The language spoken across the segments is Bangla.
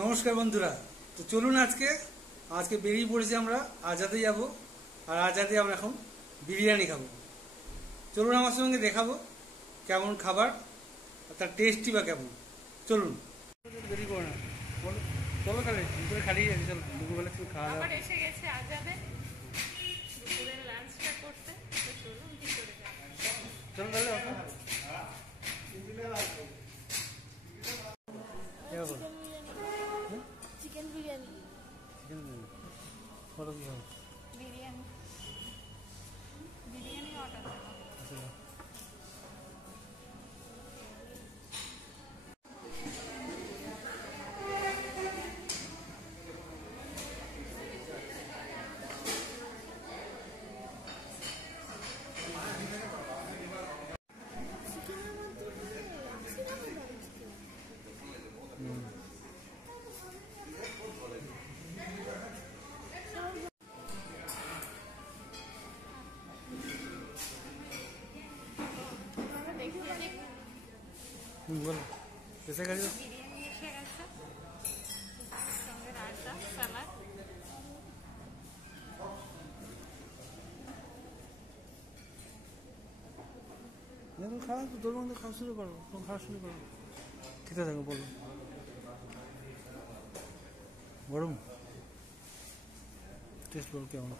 নমস্কার বন্ধুরা। তো চলুন আজকে বেরিয়ে পড়েছি, আমরা আজাদে যাব। আর আজাদে আমরা এখন বিরিয়ানি খাবো। চলুন আমার সঙ্গে দেখাবো কেমন খাবার, তার টেস্টই বা কেমন। চলুন বেরিয়ে পড়ো না, বলো চলো তাহলে দুপুরে খালিয়ে যাচ্ছি। চলো দুপুরবেলা একটু খাওয়া দাওয়া এসে গেছে আজাদে দুপুরের লাঞ্চটা করতে। তো চলুন ভিতরে যাই। চলো তাহলে চিকেন বিরিয়ানি বলো কি হবে। বিরিয়ানি অর্ডার দেবো। বলো এসে গেছে। বিরিয়ানি এসে গেছে, সঙ্গে রায়তা, স্যালাড। তুমি খাওয়া, তোর মধ্যে খাওয়া শুরু করো, খাওয়া শুরু করো। খেতে থাকো, বলো। গরম টেস্ট বলো কেমন।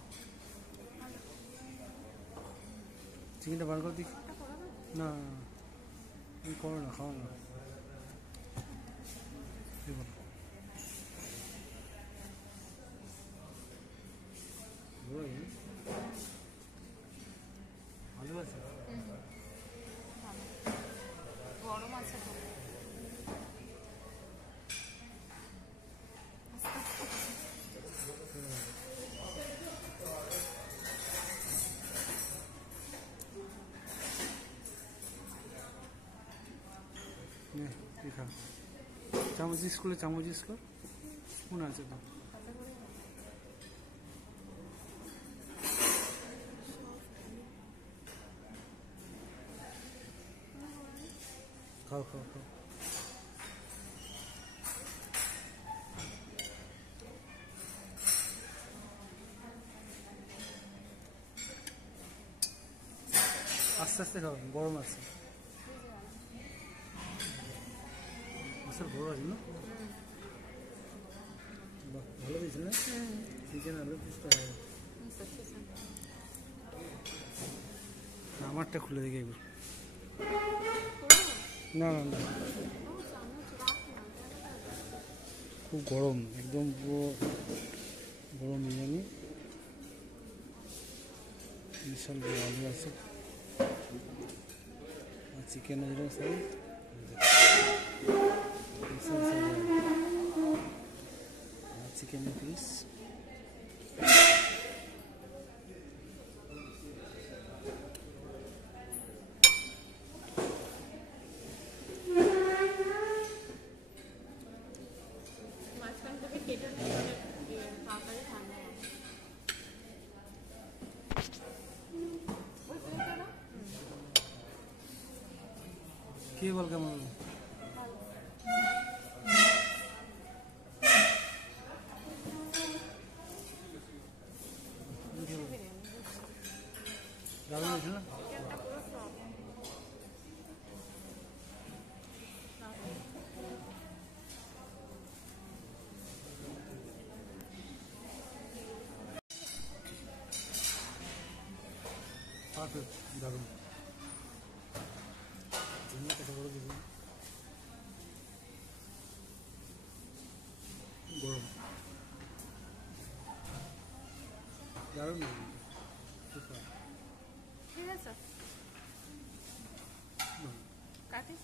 চিকেনটা বার করে দিই না, তুমি করো না, খাওয়া না। ভালো আছে, গরম আছে তো। খা চামচ ইউজ করলে চামচ ইউজ কর, স্পুন আছে তো। খাও খাও খাও। আস্তে আস্তে খাও, গরম আছে। বড় আছে না, ভালো দিয়েছিল না চিকেন আলু পিসটা। আমারটা খুলে দেখে এবার। না না না, খুব গরম, একদম পুরো গরম বিরিয়ানি। বিশাল বড় আলু আছে, আর চিকেন আছে সাইজ। চিকেন পিস মাঝখান থেকে কেটে তাড়াতাড়ি ঠান্ডা হবে। কে বল কেমন হলো? দারুণ হয়েছে না? দারুণ। কত বড় দিবি, গরম, দারুণ সুপার। ঠিক আছে কাটি।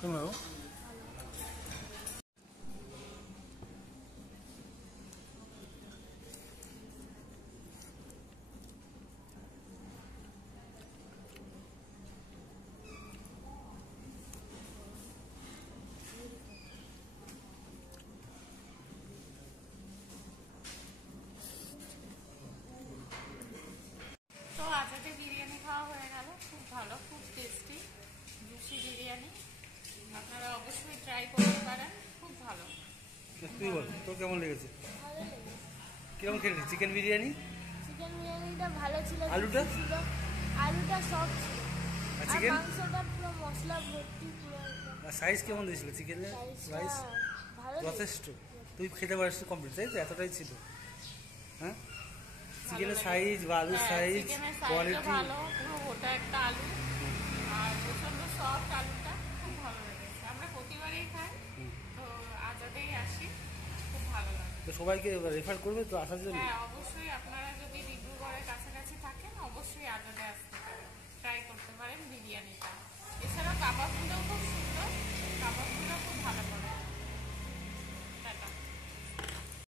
কেমন লাগলো? তো আজাদে বিরিয়ানি খাওয়া হয়ে গেল, খুব ভালো, খুব টেস্টি জুসি বিরিয়ানি। আপনারা অবশ্যই ট্রাই করতে পারেন, খুব ভালো। তুই বল, তোর কেমন লেগেছে? ভালো লেগেছে। কিরকম খেলি চিকেন বিরিয়ানি? চিকেন বিরিয়ানিটা ভালো ছিল, আলুটা? juicy ছিল, আলুটা সফট ছিল, আর আর চিকেন? মাংসটা পুরো মশলা ভর্তি, পুরো একদম। আর সাইজ কেমন দিয়েছিল চিকেনের? সাইজটা রাইস ভালো যথেষ্ট। তুই খেতে পারিস কমপ্লিট, তাই তো? এতটাই ছিল? হ্যাঁ, চিকেনের লেগেছে। সাইজ বা আলুর হ্যাঁ, সাইজ, চিকেনের সাইজও কোয়ালিটি। ভালো, পুরো গোটা একটা আলু, আর প্রচন্ড সফট আলুটা, খুব ভালো লেগেছে। আমরা প্রতিবারই খাই, তো আজাদেই আসি, খুব ভালো লাগে। তো সবাইকে রেফার করবে তো আসার জন্য? হ্যাঁ, অবশ্যই আপনারা যদি ডিব্রুগড়ের কাছাকাছি থাকেন, অবশ্যই আজাদে আসতে পারেন, ট্রাই করতে পারেন বিরিয়ানিটা।